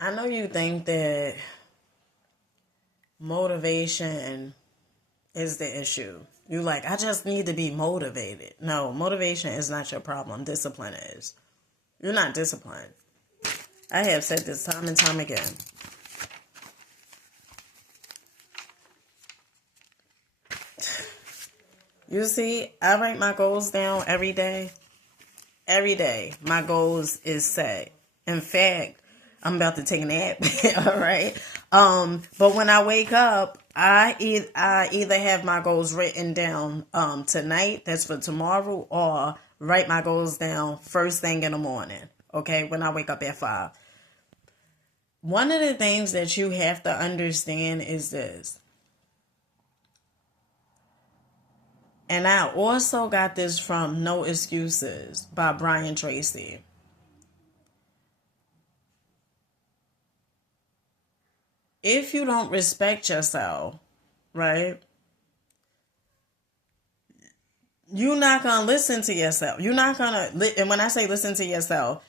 I know you think that motivation is the issue. You like, I just need to be motivated. No, motivation is not your problem. Discipline is. You're not disciplined. I have said this time and time again. You see, I write my goals down every day. Every day, my goals is set. In fact, I'm about to take a nap. All right. But when I wake up, I either have my goals written down tonight, that's for tomorrow, or write my goals down first thing in the morning. Okay, when I wake up at 5. One of the things that you have to understand is this. And I also got this from No Excuses by Brian Tracy. If you don't respect yourself, right, you're not going to listen to yourself. You're not going to, and when I say listen to yourself,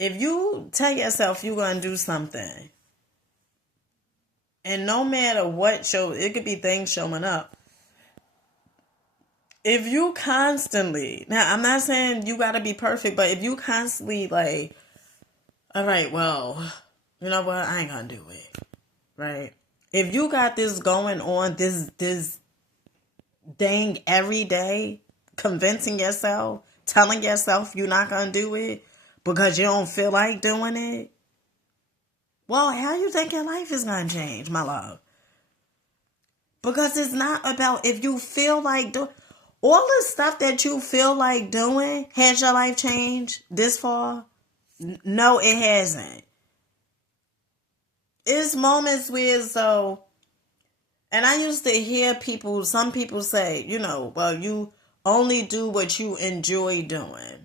if you tell yourself you're going to do something, and no matter what show, it could be things showing up. If you constantly, now I'm not saying you got to be perfect, but if you constantly like, all right, well, you know what, I ain't going to do it, right? If you got this going on, this dang every day, convincing yourself, telling yourself you're not going to do it because you don't feel like doing it, well, how you think your life is going to change, my love? Because it's not about if you feel like doing. All the stuff that you feel like doing, has your life changed this far? No, it hasn't. It's moments where and I used to hear some people say, well, you only do what you enjoy doing.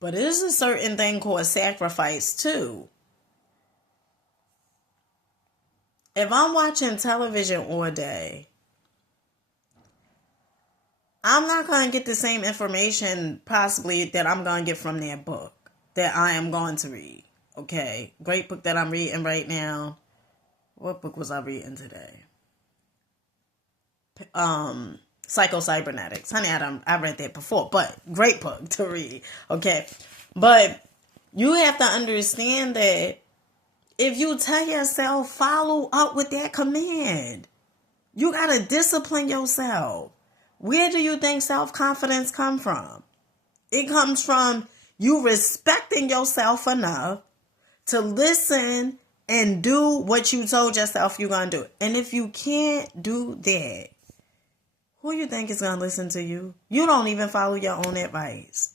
But there's a certain thing called sacrifice too. If I'm watching television all day, I'm not going to get the same information possibly that I'm going to get from that book that I am going to read. Okay, great book that I'm reading right now. What book was I reading today? Psycho-Cybernetics. Honey, I read that before, but great book to read. Okay, but you have to understand that if you tell yourself, follow up with that command. You got to discipline yourself. Where do you think self-confidence come from? It comes from you respecting yourself enough to listen and do what you told yourself you're going to do. And if you can't do that, who you think is going to listen to you? You don't even follow your own advice.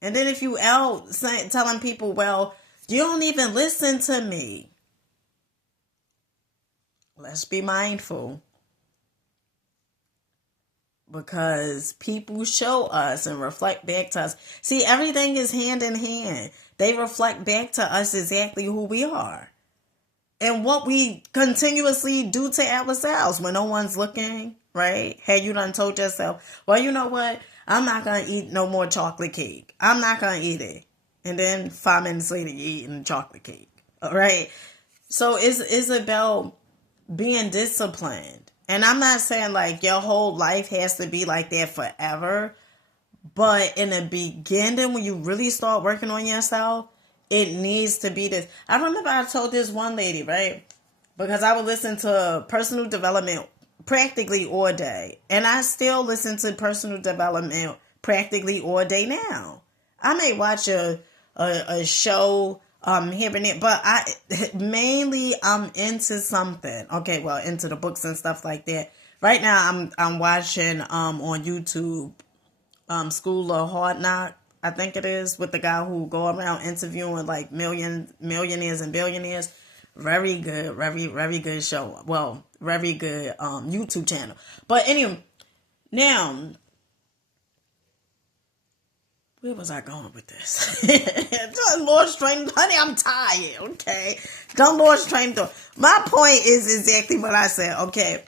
And then if you out telling people, well, you don't even listen to me. Let's be mindful. Because people show us and reflect back to us. See, everything is hand in hand. They reflect back to us exactly who we are. And what we continuously do to ourselves when no one's looking, right? Hey, you done told yourself, well, you know what? I'm not going to eat no more chocolate cake. I'm not going to eat it. And then 5 minutes later, you're eating chocolate cake. All right? So it's about being disciplined. And I'm not saying like your whole life has to be like that forever. But in the beginning, when you really start working on yourself, it needs to be this. I remember I told this one lady, right? Because I would listen to personal development practically all day. And I still listen to personal development practically all day now. I may watch a show here and there, but I'm into something. Okay, well, into the books and stuff like that. Right now, I'm watching on YouTube School of Hard Knock, I think it is, with the guy who go around interviewing like millionaires and billionaires. Very good, very good show. Well, very good YouTube channel. But anyway, now, where was I going with this? Don't lose train, honey, I'm tired, okay? Don't lose train. My point is exactly what I said, okay?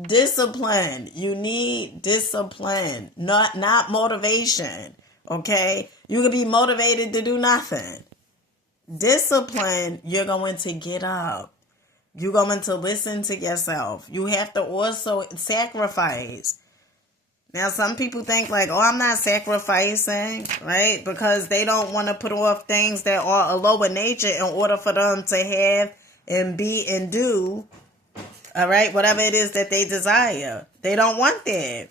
Discipline. You need discipline, not motivation, Okay? You could be motivated to do nothing. Discipline, you're going to get up. You're going to listen to yourself. You have to also sacrifice. Now, some people think like, oh, I'm not sacrificing, right? Because they don't want to put off things that are a lower nature in order for them to have and be and do, all right, whatever it is that they desire. They don't want that.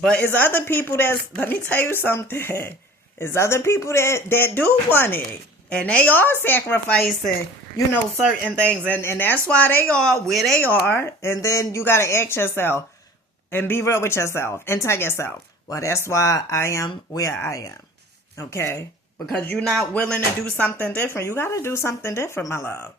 But it's other people let me tell you something. It's other people that do want it. And they are sacrificing, certain things. And that's why they are where they are. And then you got to ask yourself and be real with yourself and tell yourself, well, that's why I am where I am. Okay? Because you're not willing to do something different. You got to do something different, my love.